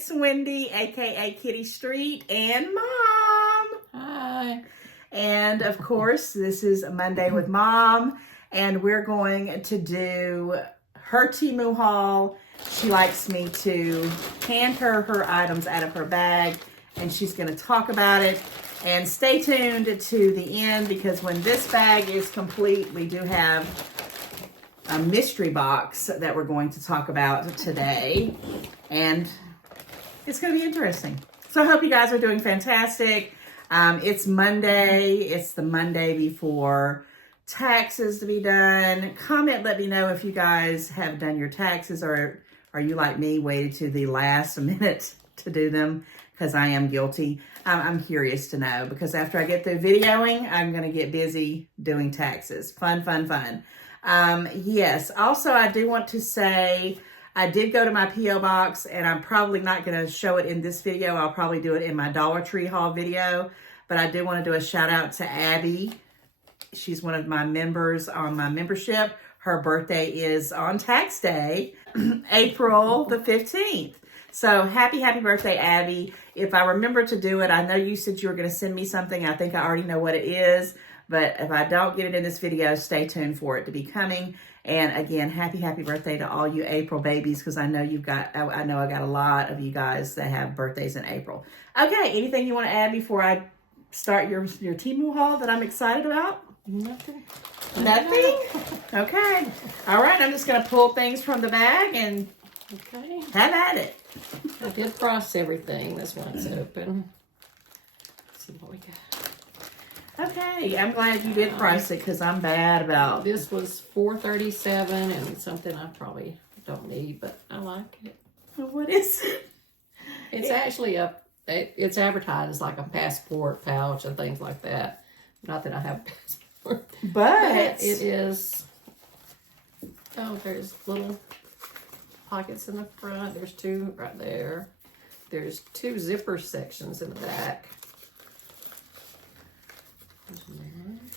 it's Wendy, aka Kitty Street, and Mom. Hi. And of course, this is Monday with Mom, and we're going to do her Temu haul. She likes me to hand her items out of her bag, and she's going to talk about it. And stay tuned to the end, because when this bag is complete, we do have a mystery box that we're going to talk about today, and it's going to be interesting. So I hope you guys are doing fantastic. It's Monday. It's the Monday before taxes to be done. Comment, let me know if you guys have done your taxes, or are you like me, waited to the last minute to do them, because I am guilty. I'm curious to know, because after I get through videoing, I'm going to get busy doing taxes. Fun, fun, fun. Yes, also I do want to say I did go to my P.O. box, and I'm probably not going to show it in this video. I'll probably do it in my Dollar Tree haul video, but I do want to do a shout out to Abby. She's one of my members on my membership. Her birthday is on tax day, April the 15th. So happy birthday, Abby. If I remember to do it, I know you said you were going to send me something. I think I already know what it is. But if I don't get it in this video, stay tuned for it to be coming. And again, happy birthday to all you April babies, because I know I got a lot of you guys that have birthdays in April. Okay, anything you want to add before I start your Temu haul that I'm excited about? Nothing. Nothing? Okay. All right, I'm just going to pull things from the bag and have at it. I did price everything. This one's open. Let's see what we got. Okay, I'm glad you did price it, because I'm bad about... This was $4.37 and something I probably don't need, but I like it. What is it? It's actually it's advertised as like a passport pouch and things like that. Not that I have a passport. But it is... Oh, there's little pockets in the front. There's two right there. There's two zipper sections in the back.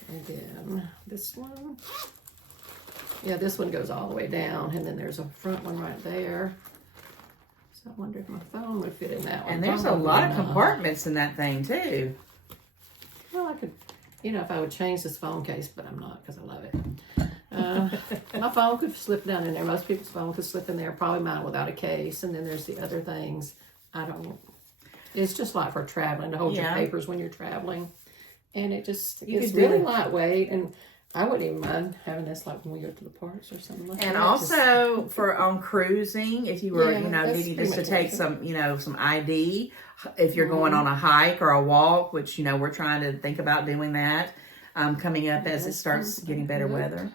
And then this one. Yeah, this one goes all the way down. And then there's a front one right there. So I wonder if my phone would fit in that one. And there's a lot of compartments in that thing, too. Well, I could, if I would change this phone case, but I'm not, because I love it. My phone could slip down in there. Most people's phone could slip in there. Probably mine without a case. And then there's the other things. It's just like for traveling, to hold your papers when you're traveling. And it's really lightweight, and I wouldn't even mind having this like when we go to the parks or something like that. And also for on cruising, if you were, needing this to take some, some ID, if you're going on a hike or a walk, which, we're trying to think about doing that coming up as it starts getting better weather.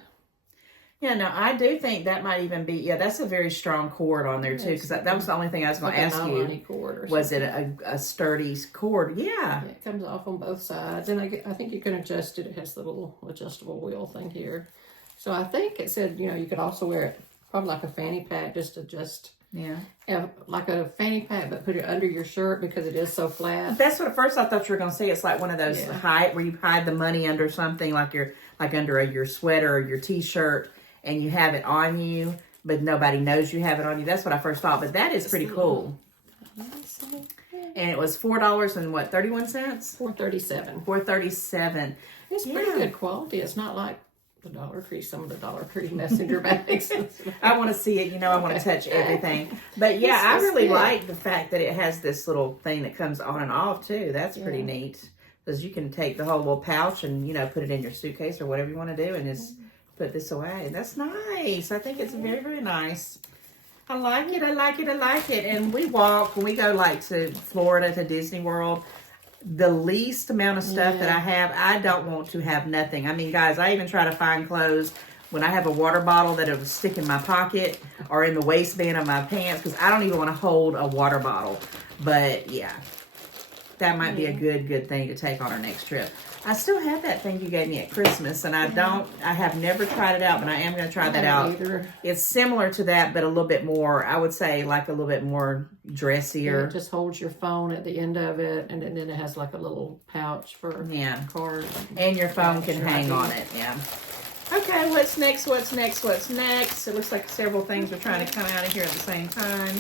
Yeah, no, I do think that might even be, that's a very strong cord on there too, because that was the only thing I was going to ask you. Was it a sturdy cord? Yeah. It comes off on both sides, and I think you can adjust it. It has the little adjustable wheel thing here. So I think it said, you could also wear it probably like a fanny pack, just adjust. Yeah, like a fanny pack, but put it under your shirt because it is so flat. That's what at first I thought you were going to say. It's like one of those where you hide the money under something, like under your sweater or your t-shirt, and you have it on you, but nobody knows you have it on you. That's what I first thought, but that is pretty cool. And it was $4 and what, 31 cents? $4.37. $4.37. It's pretty good quality. It's not like the Dollar Tree, some of the Dollar Tree messenger bags. I want to see it. I want to touch everything. But yeah, I really like the fact that it has this little thing that comes on and off too. That's pretty neat, because you can take the whole little pouch and put it in your suitcase or whatever you want to do, and just put this away. That's nice. I think it's very, very nice. I like it. I like it. I like it. And we walk when we go like to Florida, to Disney World. The least amount of stuff that I have, I don't want to have nothing. I mean, guys, I even try to find clothes when I have a water bottle that will stick in my pocket or in the waistband of my pants, because I don't even want to hold a water bottle. But yeah, that might be a good thing to take on our next trip. I still have that thing you gave me at Christmas, and I have never tried it out, but I am going to try that out. Either. It's similar to that, but a little bit more, I would say, like a little bit more dressier. It just holds your phone at the end of it, and then it has like a little pouch for cards. And your phone can hang on it, Okay, what's next? What's next? What's next? It looks like several things are trying to come out of here at the same time.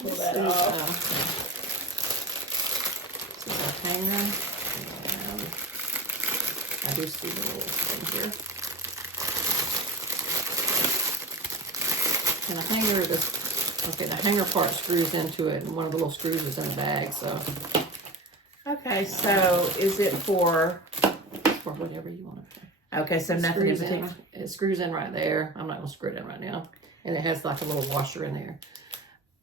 Pull that off. This is our hanger. And I do see the little thing here. And the hanger, the hanger part screws into it, and one of the little screws is in the bag, so. Okay, so is it for Whatever you want to. Okay, so nothing in particular. It screws in right there. I'm not going to screw it in right now. And it has like a little washer in there.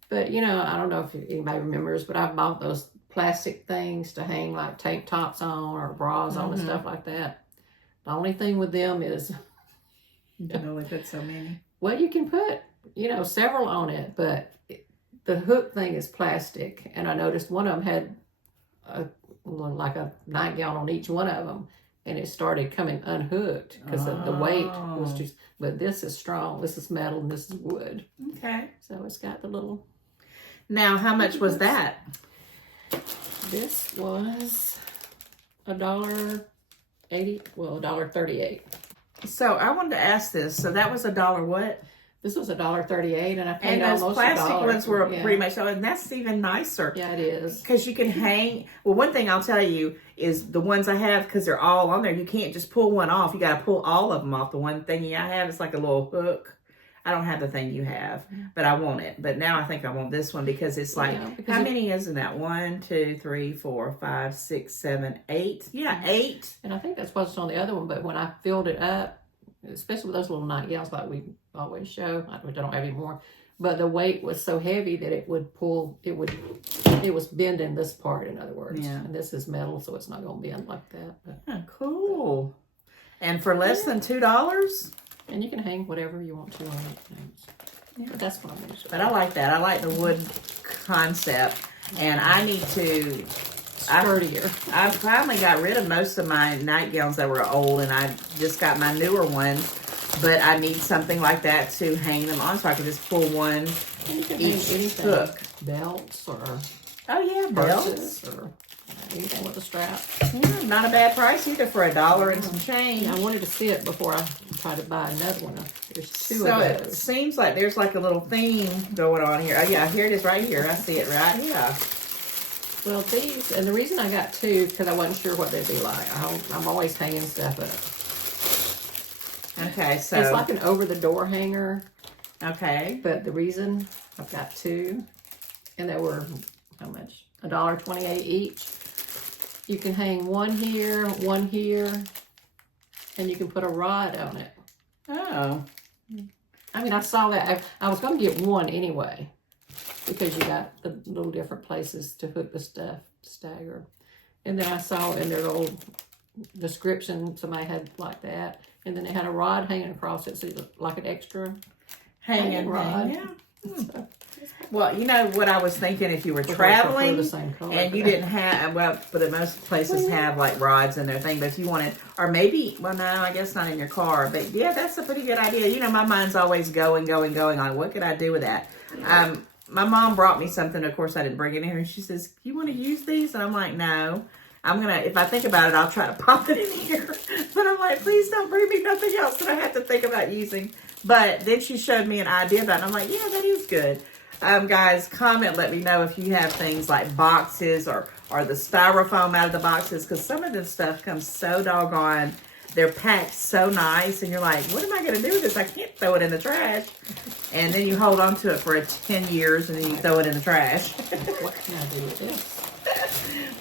But, you know, I don't know if anybody remembers, but I bought those plastic things to hang like tank tops on or bras on and stuff like that. The only thing with them is... You can only put so many. Well, you can put, you know, several on it, but the hook thing is plastic. And I noticed one of them had like a nightgown on each one of them. And it started coming unhooked because the weight was too... But this is strong. This is metal and this is wood. Okay. So it's got the little... Now, how much was that? This was $1.80. Well, $1.38. So I wanted to ask this. So that was $1 what? This was $1.38, and I paid and almost those plastic $1. ones were pretty much, and that's even nicer. Yeah, it is. Because you can hang, well, one thing I'll tell you is the ones I have, because they're all on there, you can't just pull one off. You got to pull all of them off. The one thing I have is like a little hook. I don't have the thing you have, but I want it. But now I think I want this one because it's like, how many is in that? 1, 2, 3, 4, 5, 6, 7, 8. Yeah, 8. And I think that's what's on the other one, but when I filled it up, especially with those little nightgowns like we always show, which I don't have anymore, but the weight was so heavy that it would pull, it was bending this part, in other words. Yeah. And this is metal, so it's not going to bend like that. But, oh, cool. And for less than $2? And you can hang whatever you want to on it. Yeah. But that's what I'm going to show. But I like that. I like the wood concept. And I need to... Sturdier. I finally got rid of most of my nightgowns that were old, and I just got my newer ones. But I need something like that to hang them on, so I can just pull one each hook. Belts or belts or anything with a strap. Yeah, not a bad price either for $1 and some change. Yeah, I wanted to see it before I try to buy another one. There's two so of those. It seems like there's like a little theme going on here. Oh yeah, here it is right here. I see it right here. Well, these, and the reason I got two, because I wasn't sure what they'd be like. I'm always hanging stuff up. Okay, so. It's like an over-the-door hanger. Okay. But the reason I've got two, and they were, how much? $1.28 each. You can hang one here, and you can put a rod on it. Oh. I mean, I saw that. I was going to get one anyway, because you got the little different places to hook the stuff, stagger. And then I saw in their little description, somebody had like that. And then they had a rod hanging across it, so it looked like an extra hanging rod. Yeah. Well, you know what I was thinking, if you were traveling the same color, and you didn't have, well, but most places have like rods in their thing, but if you wanted, or maybe, well, no, I guess not in your car, but yeah, that's a pretty good idea. You know, my mind's always going on, what could I do with that? My mom brought me something, of course I didn't bring it in here, and she says, you want to use these? And I'm like, no. I'm going to, if I think about it, I'll try to pop it in here. But I'm like, please don't bring me nothing else that I have to think about using. But then she showed me an idea about it, and I'm like, yeah, that is good. Guys, comment, let me know if you have things like boxes or the styrofoam out of the boxes, because some of this stuff comes so doggone, they're packed so nice, and you're like, what am I going to do with this? I can't throw it in the trash. And then you hold on to it for 10 years, and then you throw it in the trash. What can I do with this?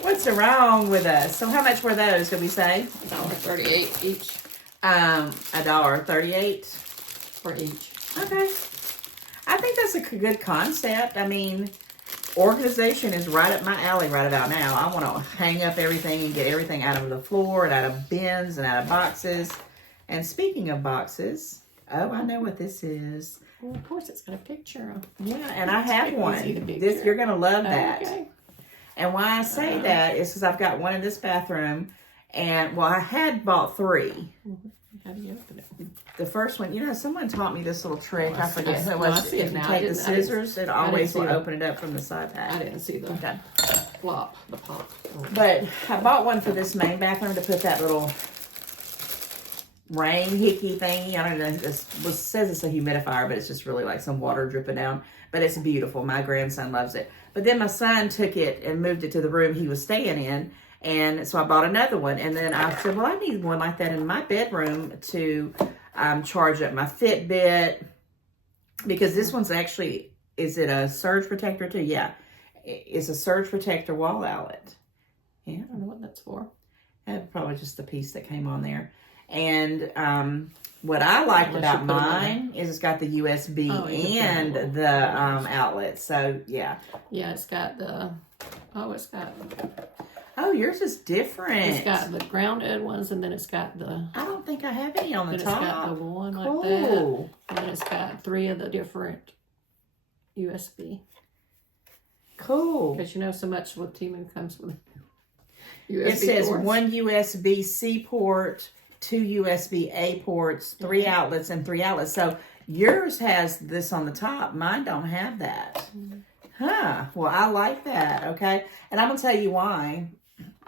What's wrong with us? So how much were those, did we say? $1.38 each. $1.38 for each. Okay. I think that's a good concept. I mean, organization is right up my alley right about now. I want to hang up everything and get everything out of the floor and out of bins and out of boxes. And speaking of boxes, oh, I know what this is. Well, of course, it's got a picture. Yeah, and I have one. This, you're going to love that. Okay. And why I say that is because I've got one in this bathroom. And, well, I had bought 3. How do you open it? The first one, you know, someone taught me this little trick. I forget who it was. If you take the scissors, it always will open it up from the side pack. I didn't see the flop, the pop. But I bought one for this main bathroom to put that little rain hickey thingy. I don't know. It says it's a humidifier, but it's just really like some water dripping down. But it's beautiful. My grandson loves it. But then my son took it and moved it to the room he was staying in. And so I bought another one. And then I said, well, I need one like that in my bedroom to charge up my Fitbit. Because this one's actually, is it a surge protector too? Yeah. It's a surge protector wall outlet. Yeah. I don't know what that's for. Probably just the piece that came on there. And what I liked about mine is it's got the USB and the outlet. So, yeah. Yeah, it's got the, Oh, yours is different. It's got the grounded ones, and then it's got the... I don't think I have any on the top. It's got the one like that. And then it's got 3 of the different USB. Cool. Because you know so much with Teemu comes with USB It says ports. 1 USB-C port, 2 USB-A ports, 3 outlets, and 3 outlets. So yours has this on the top. Mine don't have that. Huh. Well, I like that, okay? And I'm going to tell you why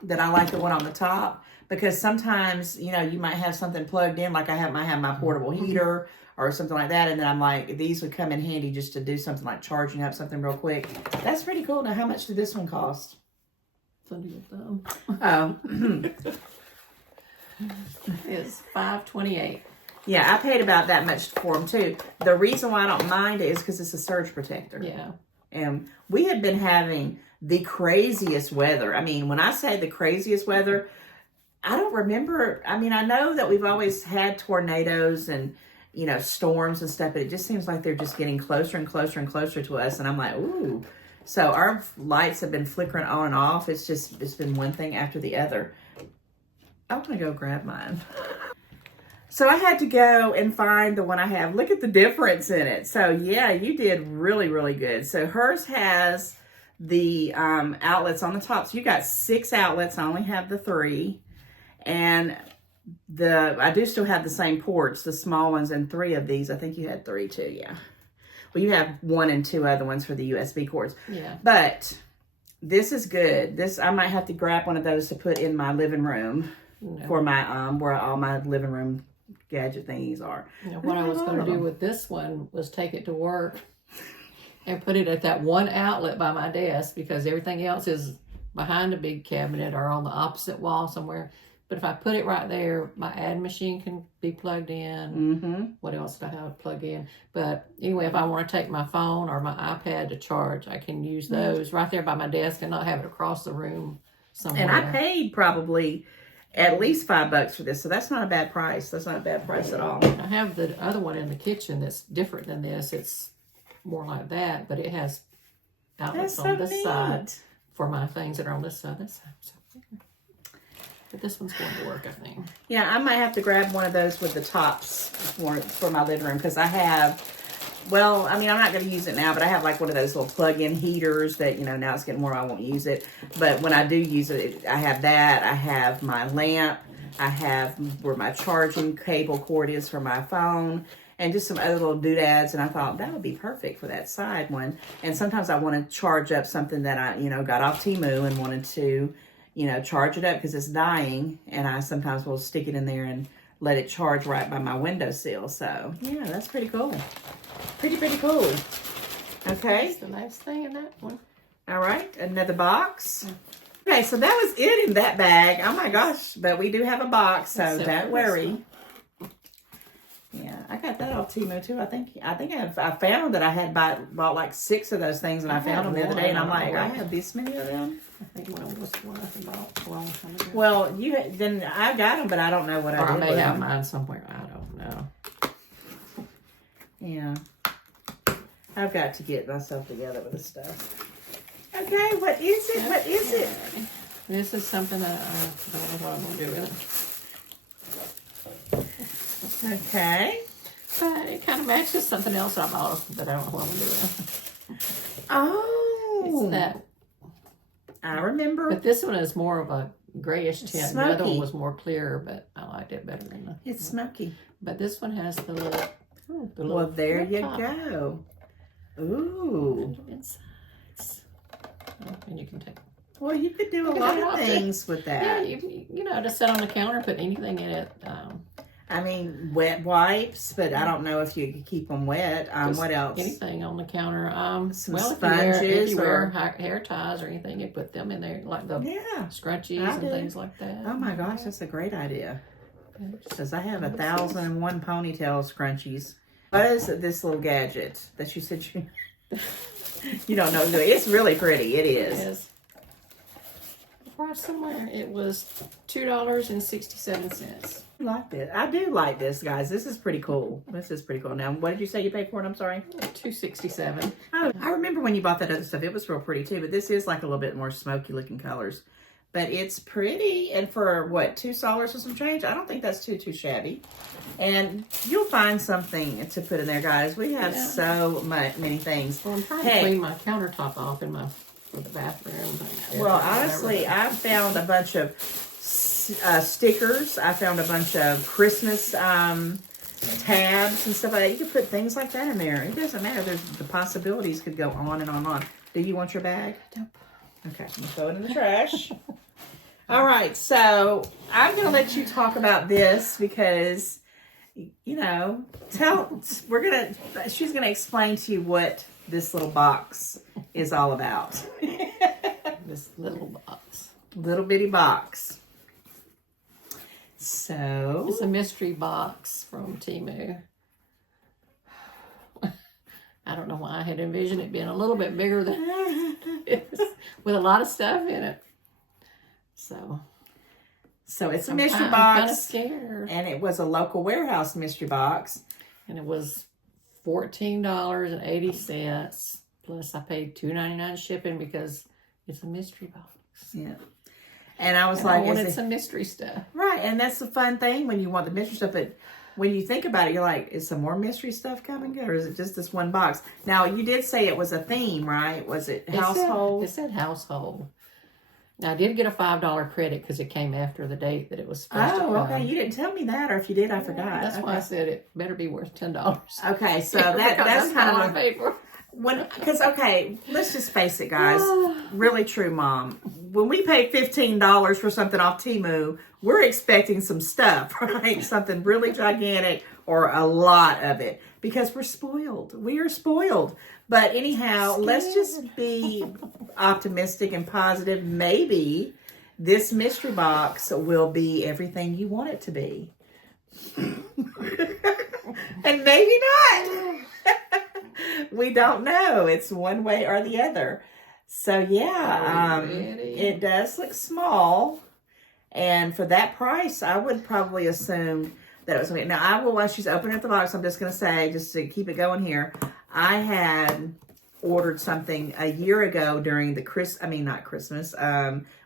that I like the one on the top. Because sometimes, you know, you might have something plugged in, like might have my portable heater or something like that. And then I'm like, these would come in handy just to do something like charging up something real quick. That's pretty cool. Now, how much did this one cost? It's under your thumb. Oh. It's $5.28. Yeah, I paid about that much for them too. The reason why I don't mind it is because it's a surge protector. Yeah. And we have been having the craziest weather. I mean, when I say the craziest weather, I don't remember. I mean, I know that we've always had tornadoes and, you know, storms and stuff, but it just seems like they're just getting closer and closer and closer to us. And I'm like, ooh. So our lights have been flickering on and off. It's been one thing after the other. I'm going to go grab mine. So I had to go and find the one I have. Look at the difference in it. So yeah, you did really, really good. So hers has the outlets on the top. So you got 6 outlets. I only have the 3. And I do still have the same ports, the small ones, and 3 of these. I think you had 3 too, yeah. Well, you have 1 and 2 other ones for the USB cords. Yeah. But this is good. I might have to grab one of those to put in my living room for my where all my living room gadget thingies are. You know, what I was going to do with this one was take it to work and put it at that one outlet by my desk, because everything else is behind a big cabinet or on the opposite wall somewhere. But if I put it right there, my ad machine can be plugged in. What else do I have to plug in? But anyway, if I want to take my phone or my iPad to charge, I can use those right there by my desk and not have it across the room somewhere. And I paid probably at least $5 for this, so that's not a bad price. That's not a bad price at all. I have the other one in the kitchen that's different than this. It's more like that, but it has outlets on this side for my things that are on this side. But this one's going to work, I think. Yeah, I might have to grab one of those with the tops for my living room, because I have, well, I mean, I'm not going to use it now, but I have like one of those little plug-in heaters that, you know, now it's getting warm, I won't use it. But when I do use it, I have that. I have my lamp. I have where my charging cable cord is for my phone, and just some other little doodads. And I thought that would be perfect for that side one. And sometimes I want to charge up something that I, you know, got off Teemu and wanted to, you know, charge it up because it's dying. And I sometimes will stick it in there and let it charge right by my windowsill. So, yeah, that's pretty cool. Pretty cool. Okay. That's the nice thing in that one. All right, another box. Okay, so that was it in that bag. Oh my gosh, but we do have a box, so don't worry. Yeah, I got that off Teemu too. I think I found that I had bought like 6 of those things, and I found them the other day, and I'm like, I have this many of them. I think one was the one I bought a long time ago. Well, then I got them, but I don't know what I did. Or I may with have them. mine somewhere. I don't know. Yeah, I've got to get myself together with this stuff. Okay, what is it? What is it? This is something that I don't know what I'm going to do with it. Okay. But it kind of matches something else I bought, but I don't know what I'm going to do with it. Oh. It's that. I remember. But this one is more of a grayish tint. Smoky. The other one was more clear, but I liked it better than the. It's smoky. But this one has the little. Well, there you go. Ooh. And you can take. Well, you could do a lot of things with that. Yeah, you know, just sit on the counter, put anything in it. I mean, wet wipes, but I don't know if you could keep them wet. What else? Anything on the counter. Some Well, sponges if you wear or hair ties or anything, you put them in there, like the scrunchies and things like that. Oh my gosh, that's a great idea. Because I have 1,001 ponytail scrunchies. What is this little gadget that you said you... You don't know. It's really pretty. It is. It is. The price somewhere, it was $2.67. I like this. I do like this, guys. This is pretty cool. This is pretty cool. Now, what did you say you paid for it? I'm sorry. $2.67. Oh, I remember when you bought that other stuff. It was real pretty too, but this is like a little bit more smoky looking colors. But it's pretty, and for what, $2 or some change? I don't think that's too shabby. And you'll find something to put in there, guys. We have so many things. Well, I'm trying to clean my countertop off for the bathroom. Well, honestly, I found a bunch of stickers. I found a bunch of Christmas tabs and stuff like that. You can put things like that in there. It doesn't matter. The possibilities could go on and on and on. Do you want your bag? Nope. Okay, I'm gonna throw it in the trash. All right, so I'm gonna let you talk about this because, you know, she's gonna explain to you what this little box is all about. This little box. Little bitty box. So it's a mystery box from Teemu. I don't know why I had envisioned it being a little bit bigger than it is, with a lot of stuff in it. So it's a mystery box. I'm kind of scared. And it was a local warehouse mystery box. And it was $14.80. Plus I paid $2.99 shipping because it's a mystery box. Yeah. And I was like, I wanted some mystery stuff. Right. And that's the fun thing when you want the mystery stuff. But when you think about it, you're like, is some more mystery stuff coming good? Or is it just this one box? Now, you did say it was a theme, right? Was it household? It said household. Now, I did get a $5 credit because it came after the date that it was supposed to come. Oh, okay. You didn't tell me that. Or if you did, I forgot. That's why I said it better be worth $10. Okay. So that's kind of a paper. Because, okay, let's just face it, guys. Really true, Mom. When we pay $15 for something off Teemu, we're expecting some stuff, right? Something really gigantic or a lot of it. Because we're spoiled. We are spoiled. But anyhow, let's just be optimistic and positive. Maybe this mystery box will be everything you want it to be. And maybe not. We don't know. It's one way or the other. So yeah, it does look small. And for that price, I would probably assume that it was going to be. Now, I will, while she's opening up the box, I'm just going to say, just to keep it going here, I had ordered something a year ago during the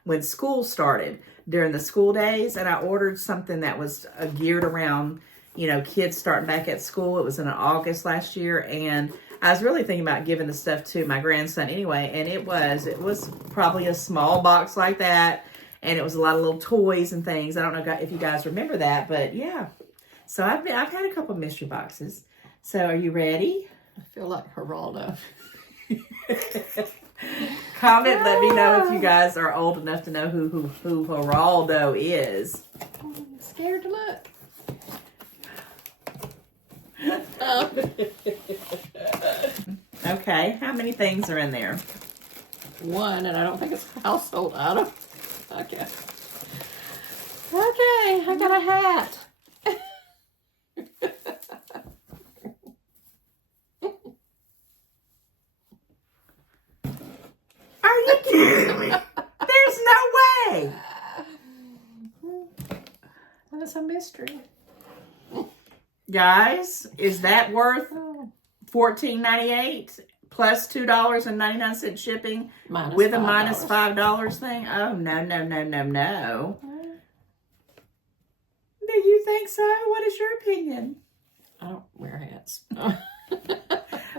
when school started, during the school days. And I ordered something that was geared around, you know, kids starting back at school. It was in August last year. And I was really thinking about giving the stuff to my grandson anyway. And it was probably a small box like that. And it was a lot of little toys and things. I don't know if you guys remember that, but yeah. So I've had a couple mystery boxes. So are you ready? I feel like Geraldo. Comment, let me know if you guys are old enough to know who Geraldo is. I'm scared to look. Okay, how many things are in there? One, and I don't think it's a household item. Okay. Okay, I got a hat. Are you kidding me? There's no way. That's a mystery. Guys, is that worth $14.98 plus $2.99 shipping minus with $5. a minus $5 thing? Oh, no. Do you think so? What is your opinion? I don't wear hats.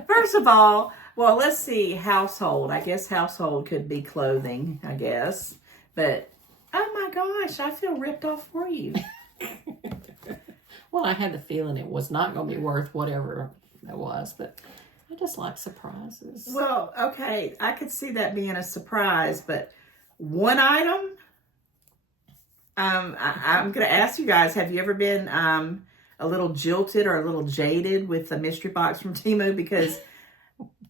First of all, well, let's see, household. I guess household could be clothing, I guess. But, oh my gosh, I feel ripped off for you. Well, I had the feeling it was not going to be worth whatever it was, but I just like surprises. Well, okay, I could see that being a surprise, but one item, I'm going to ask you guys, have you ever been a little jilted or a little jaded with the mystery box from Temu, because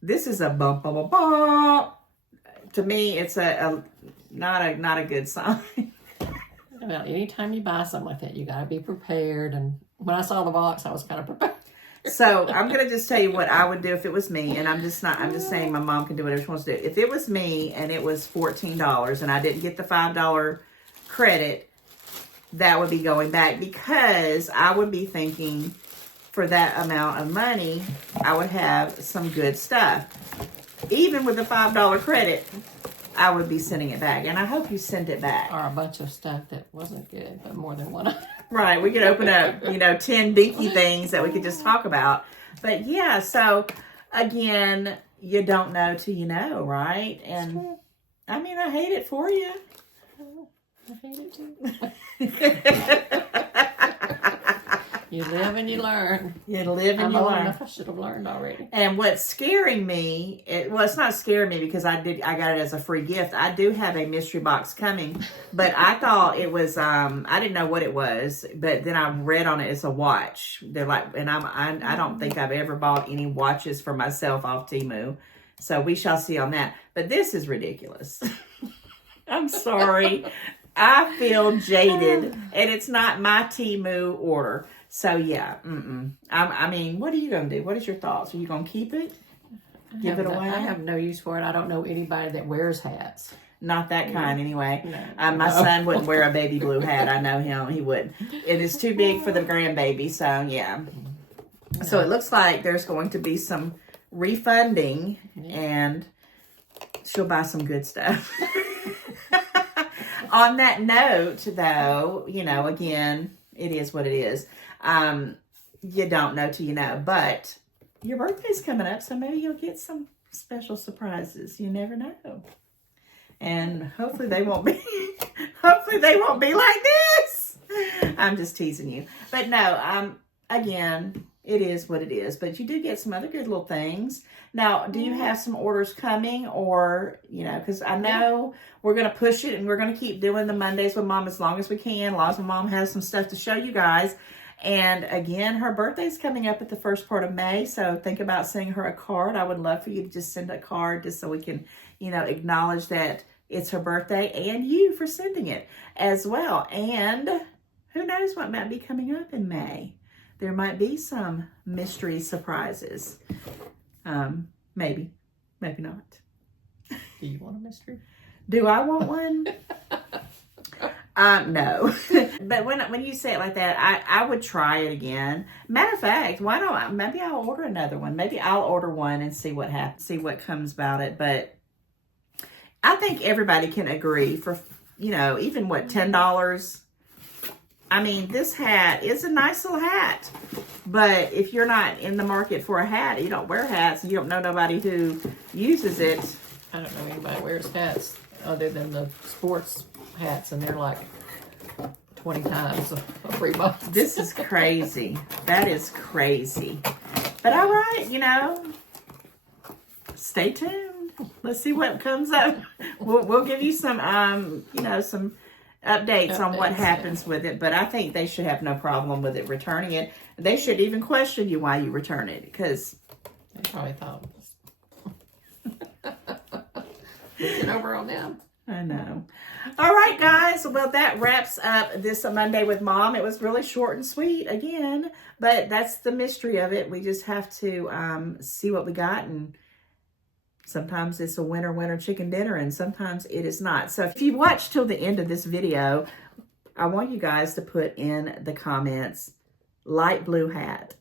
this is a bump, bump, bump, bump. To me, it's not a good sign. Well, anytime you buy something like that, you got to be prepared. And when I saw the box, I was kind of prepared. So I'm going to just tell you what I would do if it was me. And I'm just saying my mom can do whatever she wants to do. If it was me and it was $14 and I didn't get the $5 credit, that would be going back, because I would be thinking for that amount of money, I would have some good stuff. Even with the $5 credit, I would be sending it back. And I hope you send it back. Or a bunch of stuff that wasn't good, but more than one. Right. We could open up, 10 dinky things that we could just talk about. But yeah, so again, you don't know till you know, right? And I mean, I hate it for you. I hate it too. You live and you learn. You live and I'm you old learn. enough, I should have learned already. And what's scaring me, it's not scaring me because I got it as a free gift. I do have a mystery box coming, but I thought it was, I didn't know what it was, but then I read on it, it's a watch. They're like, and I don't think I've ever bought any watches for myself off Temu. So we shall see on that. But this is ridiculous. I'm sorry. I feel jaded, and it's not my Temu order. So yeah, I mean, what are you going to do? What is your thoughts? Are you going to keep it? Give it away? I have no use for it. I don't know anybody that wears hats. Not that kind, anyway. No. My son wouldn't wear a baby blue hat. I know him. He wouldn't. It is too big for the grandbaby, so yeah. No. So it looks like there's going to be some refunding, and she'll buy some good stuff. On that note, though, again, it is what it is. You don't know till you know, but your birthday's coming up, so maybe you'll get some special surprises. You never know. And hopefully they won't be like this. I'm just teasing you. But no, again, it is what it is. But you do get some other good little things. Now, do you have some orders coming, or, because I know we're going to push it and we're going to keep doing the Mondays with Mom as long as we can, as long as Mom has some stuff to show you guys. And again, her birthday's coming up at the first part of May, so think about sending her a card. I would love for you to just send a card just so we can, acknowledge that it's her birthday, and you for sending it as well. And who knows what might be coming up in May. There might be some mystery surprises. Maybe not. Do you want a mystery? Do I want one? No. But when you say it like that, I would try it again. Matter of fact, maybe I'll order another one. Maybe I'll order one and see what happens, see what comes about it. But I think everybody can agree for, even $10. I mean, this hat is a nice little hat. But if you're not in the market for a hat, you don't wear hats, and you don't know nobody who uses it. I don't know anybody wears hats other than the sports hats, and they're like 20 times a free box. This is crazy. That is crazy. But all right, stay tuned. Let's see what comes up. We'll give you some, some updates on what happens with it. But I think they should have no problem with it returning it. They should even question you why you return it, because they probably thought get over on them. I know. All right, guys. Well, that wraps up this Monday with Mom. It was really short and sweet again, but that's the mystery of it. We just have to see what we got, and sometimes it's a winner chicken dinner, and sometimes it is not. So if you watched till the end of this video, I want you guys to put in the comments, light blue hat.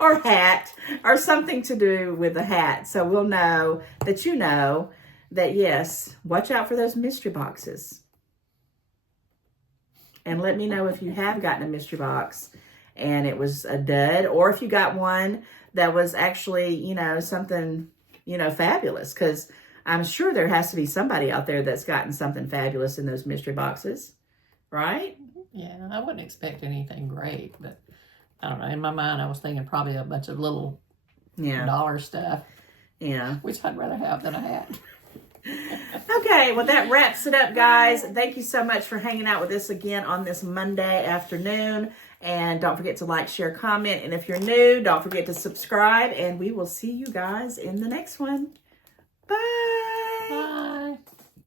Or hat, or something to do with the hat. So we'll know that that, yes, watch out for those mystery boxes. And let me know if you have gotten a mystery box and it was a dud, or if you got one that was actually, something, fabulous. Because I'm sure there has to be somebody out there that's gotten something fabulous in those mystery boxes, right? Yeah, I wouldn't expect anything great, but I don't know. In my mind, I was thinking probably a bunch of little dollar stuff. Yeah. Which I'd rather have than a hat. Okay, well, that wraps it up, guys. Thank you so much for hanging out with us again on this Monday afternoon. And don't forget to like, share, comment. And if you're new, don't forget to subscribe. And we will see you guys in the next one. Bye.